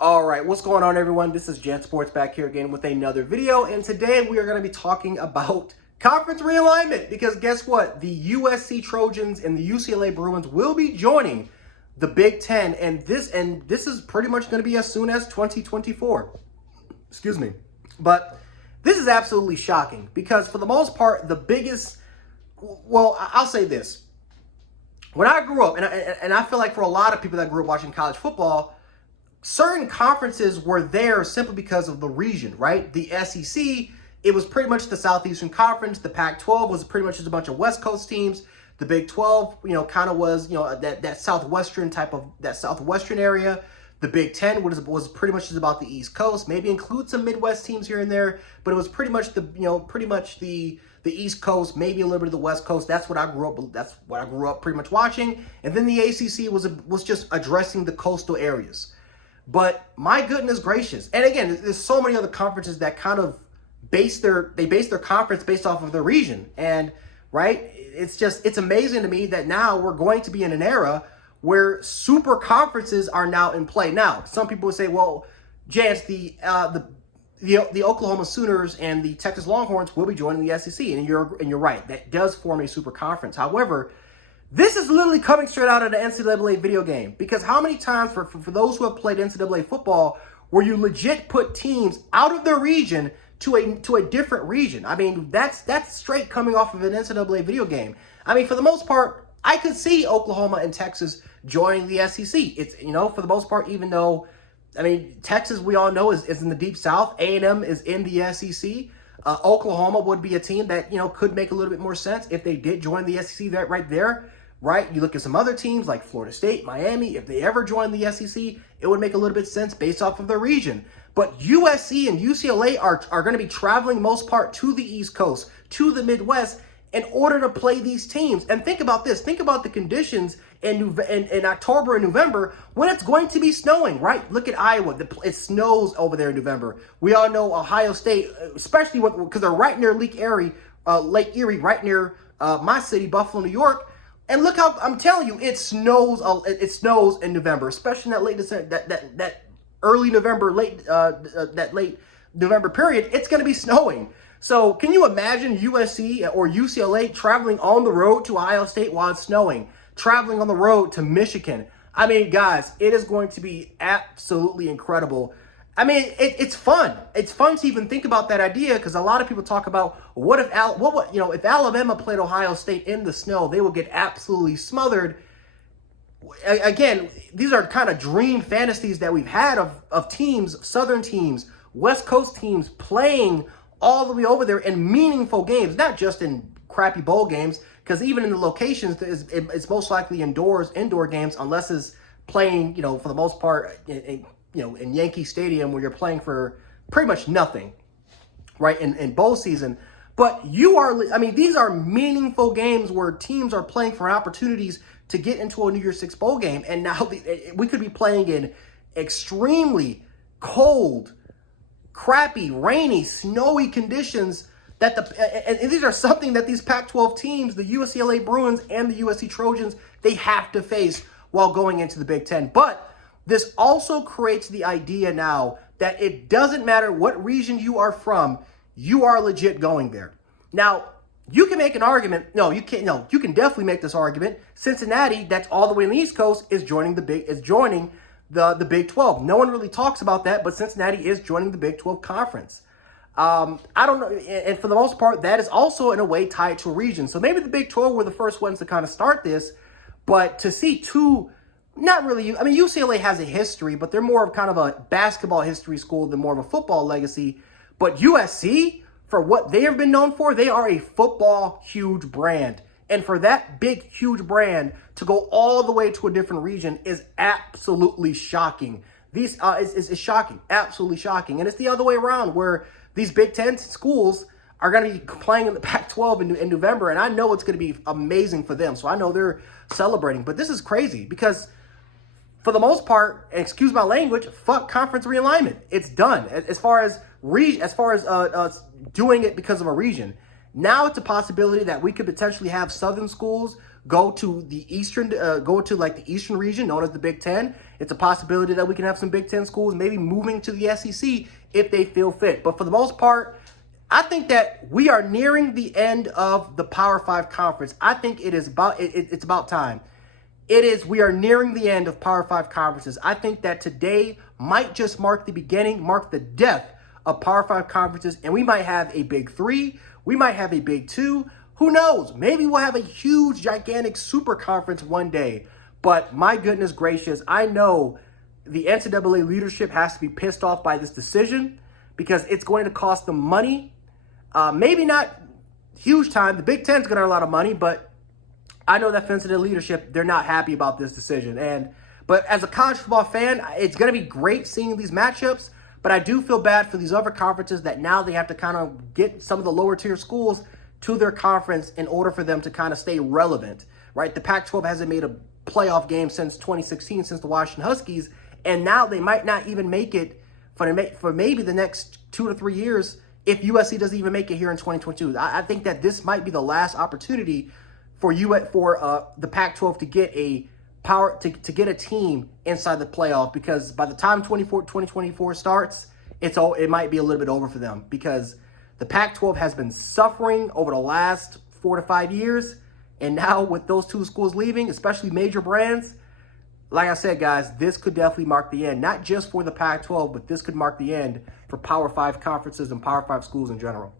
All right, what's going on, everyone? This is Jet Sports back here again with another video, and today we are going to be talking about conference realignment because guess what? The USC Trojans and the UCLA Bruins will be joining the Big Ten, and this is pretty much going to be as soon as 2024. Excuse me, but this is absolutely shocking because for the most part, the biggest. Well, I'll say this: when I grew up, and I feel like for a lot of people that grew up watching college football, certain conferences were there simply because of the region, right? The SEC, it was pretty much the Southeastern Conference. The Pac-12 was pretty much just a bunch of West Coast teams. The Big 12, kind of was, that Southwestern area. The Big 10 was pretty much just about the East Coast. Maybe include some Midwest teams here and there, but it was pretty much the East Coast, maybe a little bit of the West Coast. That's what I grew up. That's what I grew up pretty much watching. And then the ACC was just addressing the coastal areas. But my goodness gracious. And again, there's so many other conferences that kind of base their conference based off of their region. And right, it's amazing to me that now we're going to be in an era where super conferences are now in play. Now, some people would say, well, Jance, the Oklahoma Sooners and the Texas Longhorns will be joining the SEC. And you're right. That does form a super conference. However, this is literally coming straight out of the NCAA video game, because how many times for those who have played NCAA football where you legit put teams out of their region to a different region? I mean, that's straight coming off of an NCAA video game. I mean, for the most part, I could see Oklahoma and Texas joining the SEC. It's, for the most part, even though, I mean, Texas, we all know, is in the Deep South. A&M is in the SEC. Oklahoma would be a team that, could make a little bit more sense if they did join the SEC right there. Right? You look at some other teams like Florida State, Miami, if they ever join the SEC, it would make a little bit of sense based off of their region. But USC and UCLA are going to be traveling most part to the East Coast, to the Midwest, in order to play these teams. And think about this. Think about the conditions in October and November when it's going to be snowing, right? Look at Iowa. It snows over there in November. We all know Ohio State, especially because they're right near Lake Erie, right near my city, Buffalo, New York. And look how, I'm telling you, it snows in November, especially in that late December, that early November, that late November period. It's going to be snowing. So can you imagine USC or UCLA traveling on the road to Ohio State while it's snowing, traveling on the road to Michigan? I mean, guys, it is going to be absolutely incredible. I mean, it's fun. It's fun to even think about that idea, because a lot of people talk about if Alabama played Ohio State in the snow, they would get absolutely smothered. Again, these are kind of dream fantasies that we've had of teams, Southern teams, West Coast teams playing all the way over there in meaningful games, not just in crappy bowl games, because even in the locations, it's most likely indoor games, unless it's playing, for the most part, in Yankee Stadium, where you're playing for pretty much nothing, right, in bowl season. But these are meaningful games where teams are playing for opportunities to get into a New Year's Six bowl game. And now we could be playing in extremely cold, crappy, rainy, snowy conditions and these are something that these Pac-12 teams, the UCLA Bruins and the USC Trojans, they have to face while going into the Big Ten. But this also creates the idea now that it doesn't matter what region you are from, you are legit going there. Now, you can make an argument. No, you can't. No, you can definitely make this argument. Cincinnati, that's all the way on the East Coast, is joining the Big 12. No one really talks about that, but Cincinnati is joining the Big 12 conference. I don't know, and for the most part, that is also in a way tied to a region. So maybe the Big 12 were the first ones to kind of start this, but to see two. Not really. I mean, UCLA has a history, but they're more of kind of a basketball history school than more of a football legacy. But USC, for what they have been known for, they are a football huge brand. And for that big, huge brand to go all the way to a different region is absolutely shocking. Is shocking, absolutely shocking. And it's the other way around, where these Big Ten schools are going to be playing in the Pac-12 in November, and I know it's going to be amazing for them. So I know they're celebrating. But this is crazy because, for the most part, excuse my language, fuck conference realignment. It's done. As far as doing it because of a region. Now it's a possibility that we could potentially have Southern schools go to the Eastern region known as the Big Ten. It's a possibility that we can have some Big Ten schools maybe moving to the SEC if they feel fit. But for the most part, I think that we are nearing the end of the Power 5 conference. I think it's about time. We are nearing the end of Power 5 conferences. I think that today might just mark the death of Power 5 conferences, and we might have a Big 3, we might have a Big 2, who knows? Maybe we'll have a huge, gigantic super conference one day. But my goodness gracious, I know the NCAA leadership has to be pissed off by this decision because it's going to cost them money. Maybe not huge time. The Big Ten's going to earn a lot of money, but I know that NCAA leadership, they're not happy about this decision. But as a college football fan, it's going to be great seeing these matchups, but I do feel bad for these other conferences that now they have to kind of get some of the lower tier schools to their conference in order for them to kind of stay relevant, right? The Pac-12 hasn't made a playoff game since 2016, since the Washington Huskies, and now they might not even make it for maybe the next 2 to 3 years if USC doesn't even make it here in 2022. I think that this might be the last opportunity for the Pac-12 to get to get a team inside the playoff, because by the time 2024 starts, it might be a little bit over for them, because the Pac-12 has been suffering over the last 4 to 5 years, and now with those two schools leaving, especially major brands, like I said, guys, this could definitely mark the end, not just for the Pac-12, but this could mark the end for Power 5 conferences and Power 5 schools in general.